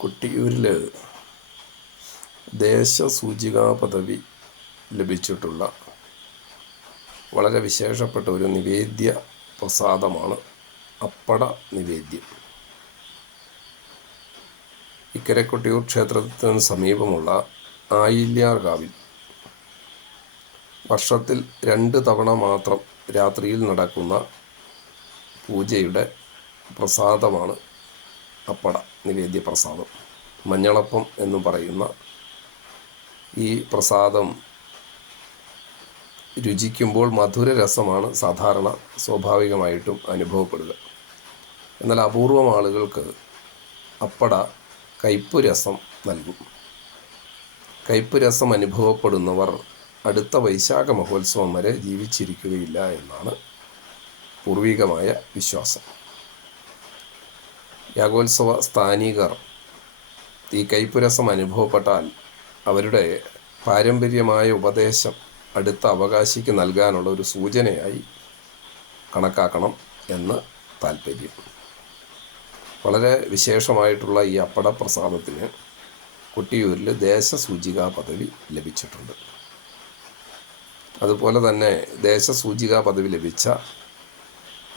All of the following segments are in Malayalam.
കൊട്ടിയൂരിൽ ദേശസൂചികാ പദവി ലഭിച്ചിട്ടുള്ള വളരെ വിശേഷപ്പെട്ട ഒരു നിവേദ്യ പ്രസാദമാണ് അപ്പട നിവേദ്യം. ഇക്കരെ കൊട്ടിയൂർ ക്ഷേത്രത്തിന് സമീപമുള്ള ആയില്യാർകാവിൽ വർഷത്തിൽ 2 തവണ മാത്രം രാത്രിയിൽ നടക്കുന്ന പൂജയുടെ പ്രസാദമാണ് അപ്പട നിവേദ്യ പ്രസാദം. മഞ്ഞളപ്പം എന്ന് പറയുന്ന ഈ പ്രസാദം രുചിക്കുമ്പോൾ മധുരരസമാണ് സാധാരണ സ്വാഭാവികമായിട്ടും അനുഭവപ്പെടുക. എന്നാൽ അപൂർവം ആളുകൾക്ക് അപ്പട കയ്പ് രസം നൽകും. കയ്പ് രസം അനുഭവപ്പെടുന്നവർ അടുത്ത വൈശാഖ മഹോത്സവം വരെ ജീവിച്ചിരിക്കുകയില്ല എന്നാണ് പൂർവികമായ വിശ്വാസം. യാഗോത്സവ സ്ഥാനികർ ഈ കയ്പ് രസം അനുഭവപ്പെട്ടാൽ അവരുടെ പാരമ്പര്യമായ ഉപദേശം അടുത്ത അവകാശിക്ക് നൽകാനുള്ള ഒരു സൂചനയായി കണക്കാക്കണം എന്ന് താൽപ്പര്യം. വളരെ വിശേഷമായിട്ടുള്ള ഈ അപ്പട പ്രസാദത്തിന് കൊട്ടിയൂരിൽ ദേശസൂചികാ പദവി ലഭിച്ചിട്ടുണ്ട്. അതുപോലെ തന്നെ ദേശസൂചികാ പദവി ലഭിച്ച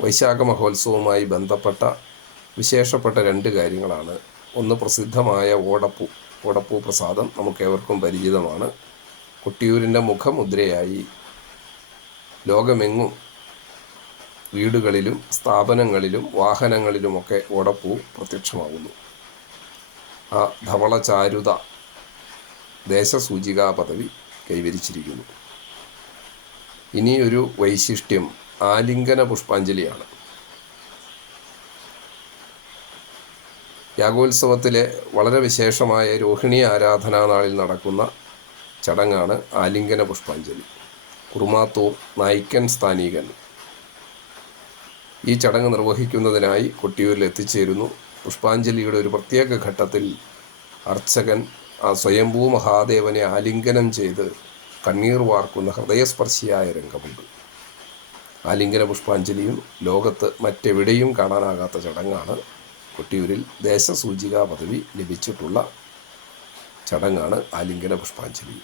വൈശാഖ മഹോത്സവവുമായി ബന്ധപ്പെട്ട വിശേഷപ്പെട്ട 2 കാര്യങ്ങളാണ്. ഒന്ന്, പ്രസിദ്ധമായ ഓടപ്പൂ പ്രസാദം നമുക്കേവർക്കും പരിചിതമാണ്. കൊട്ടിയൂരിൻ്റെ മുഖമുദ്രയായി ലോകമെങ്ങും വീടുകളിലും സ്ഥാപനങ്ങളിലും വാഹനങ്ങളിലുമൊക്കെ ഓടപ്പൂ പ്രത്യക്ഷമാകുന്നു. ആ ധവള ചാരുത ദേശസൂചികാ പദവി കൈവരിച്ചിരിക്കുന്നു. ഇനിയൊരു വൈശിഷ്ട്യം ആലിംഗന പുഷ്പാഞ്ജലിയാണ്. യാഗോത്സവത്തിലെ വളരെ വിശേഷമായ രോഹിണി ആരാധനാ നാളിൽ നടക്കുന്ന ചടങ്ങാണ് ആലിംഗന പുഷ്പാഞ്ജലി. കുറുമാത്തൂർ നായ്ക്കൻ സ്ഥാനീകൻ ഈ ചടങ്ങ് നിർവഹിക്കുന്നതിനായി കൊട്ടിയൂരിൽ എത്തിച്ചേരുന്നു. പുഷ്പാഞ്ജലിയുടെ ഒരു പ്രത്യേക ഘട്ടത്തിൽ അർച്ചകൻ ആ സ്വയംഭൂ മഹാദേവനെ ആലിംഗനം ചെയ്ത് കണ്ണീർ വാർക്കുന്ന ഹൃദയസ്പർശിയായ രംഗമുണ്ട്. ആലിംഗന പുഷ്പാഞ്ജലിയും ലോകത്ത് മറ്റെവിടെയും കാണാനാകാത്ത ചടങ്ങാണ്. കൊട്ടിയൂരിൽ ദേശസൂചികാ പദവി ലഭിച്ചിട്ടുള്ള ചടങ്ങാണ് ആലിംഗന പുഷ്പാഞ്ജലി.